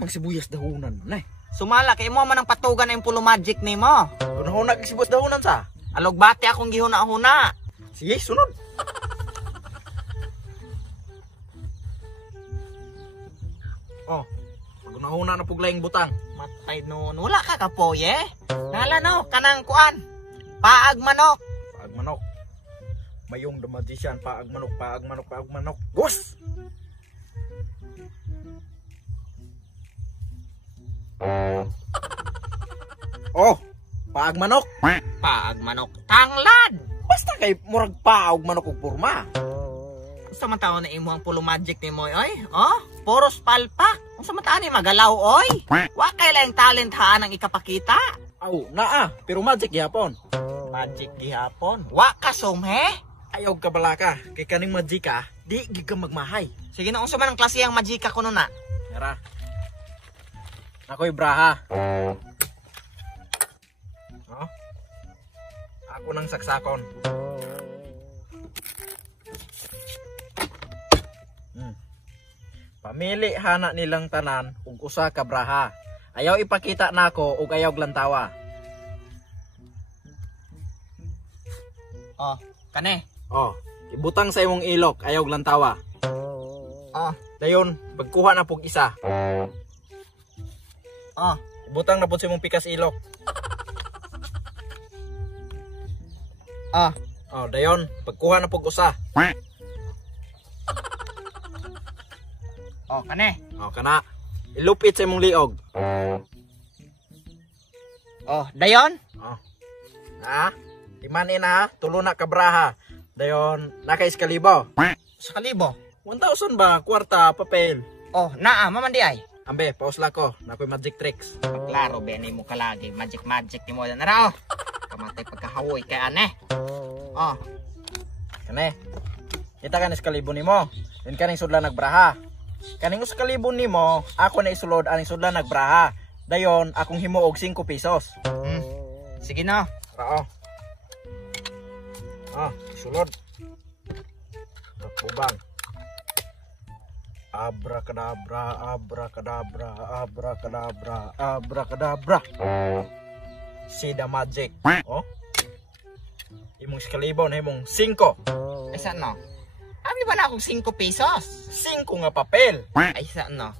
mang sibuyas dahunan man eh. Sumala kay mo man ang patugan ang pulo magic nimo. Kunahuna kay sibuyas dahunan sa. Alog bati akong gihuna-huna. Sige, sunod. Oh, kunahuna na puglayng butang. Matay nun. Wala ka kapoy eh. Nala no, kanang kuan. Paag manok. Paag manok. Mayong the magician, paag manok, paag manok, paag manok. Gus! Oh, paag manok. Paag manok. Tanglad. Basta kay murag paag manok ug porma. Unsa man taon na imo ang pulo magic nimo oy? Oh, poros palpak. Unsa man taon ni magalaw oy? Wa kay laing talent haan ang ikapakita. Aw, naa, pero magic gyapon. Magic gihapon. Wa ka sumhe. Ayaw ka bala ka, kay kaning magika, di gid ka magmahay. Sige na unsa man ang klase ang magika kuno na? Tara. Ako'y braha. Oh. Ako nang saksakon. Pamili hana nilang tanan ug usa ka braha. Ayaw ipakita nako ug ayaw glantawa. Oh, kane. Oh, ibutang sa imong ilok, ayaw glantawa. Oh, dayon pagkuha na pug isa. oh. Ibutang na pud sa imong pikas ilok. Oh, Oh, dayon pagkuha na pug usa. oh, kane. Oh, kana. Ilupit sa imong liog. Oh, dayon. Oh. Ha? Imani na, tulo na kabraha. Dayon, naka iskalibo. Sa kalibo. 1,000 ba? Kwarta, papel. Oh, naa mamandi ay. Ambe, pausla ko. Nakoy magic tricks. Klaro be ni mo kalagi magic ni mo na oh. Kamatay pagkahawoy kay ane. Oh, Kane. Kita kan iskalibo nimo. Din kaning sudlan nagbraha. Kaning iskalibo nimo, ako na isulod aning sudlan nagbraha. Dayon, akong himuog 5 pesos. sige na. Rao. Ah, sulod. Bubang. Abracadabra, abracadabra, abracadabra, abracadabra. See the magic. Oh. Imong iskalibo na imong 5. Ay saan no? Abi ba na akong 5 pesos? 5 nga papel. Ay saan no?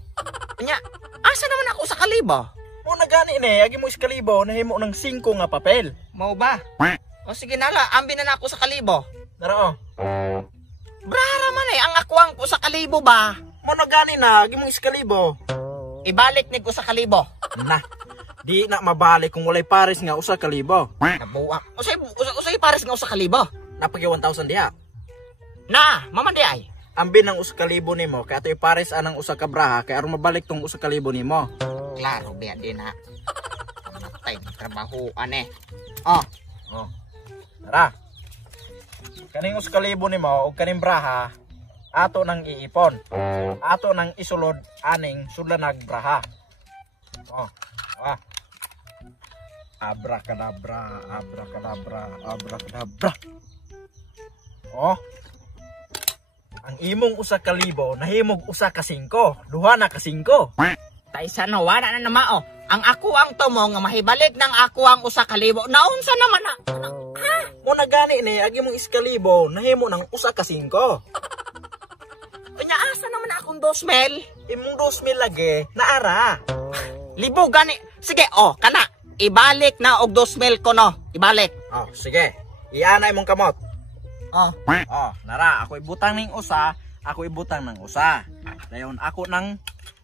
Anya, asa naman ako sa kalibo? Mo na gani ni, agi mo iskalibo na himo ng 5 nga papel. Mau ba? O sige nala, ambi na ako sa kalibo. Narao. Brara man eh, ang akwang ko sa kalibo ba? Mo na gani na, agi mo iskalibo. Ibalik ni ko sa kalibo. Na. Di na mabalik kung walay pares nga usa ka libo. Nabuwak. Usay pares nga usa ka libo. Napagi 1,000 diha. Na, mamandi ay. Ambi ng usa ka libo nimo kay atoy pares anang usa ka braha kay aron mabalik tong usa ka libo nimo. Klaro biya din ha. Kamatay ng trabahoan eh. Oh, Oh. Tara. Kaning usa ka libo nimo ug kaning braha ato nang iipon. Ato nang isulod aning sudlanag braha. Oh. Ah. Abracadabra, abracadabra, abracadabra. Oh. Ang imong usa ka libo nahimog usa ka 5, duha na ka 5. Taysa na wala na naman oh. Ang ako ang tumo nga mahibalik ng ako ang usa ka libo. Naunsa naman na? Mo na gani ni agi mong iskalibo nahimo ng usa ka 5. Unya asa naman akong 2,000? Imong 2,000 lagi naara. Libo gani. Sige oh, kana. Ibalik na og 2,000 ko no. Ibalik. Oh, sige. Iana imong kamot. Oh. Oh, nara ako ibutang ning usa, ako ibutang ng usa. Dayon ako nang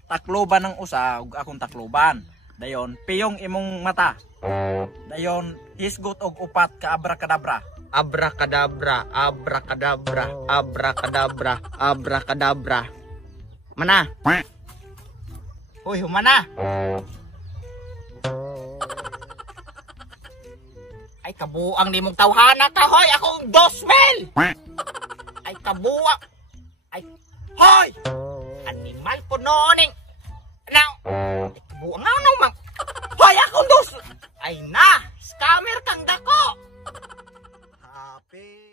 takloban ng usa ug akong takloban. Dayon piyong imong mata. Dayon hisgot og upat ka abracadabra. Abracadabra, abracadabra, abracadabra, abracadabra. Mana? Uy, humana. Ay kabuang ni mong tawhana ka, hoy, akong 2,000. Ay kabuang. Ay, hoy. Animal po nooning. Now, ay kabuang nga naman. Hoy, akong 2,000. Ay na, scammer kang dako. Happy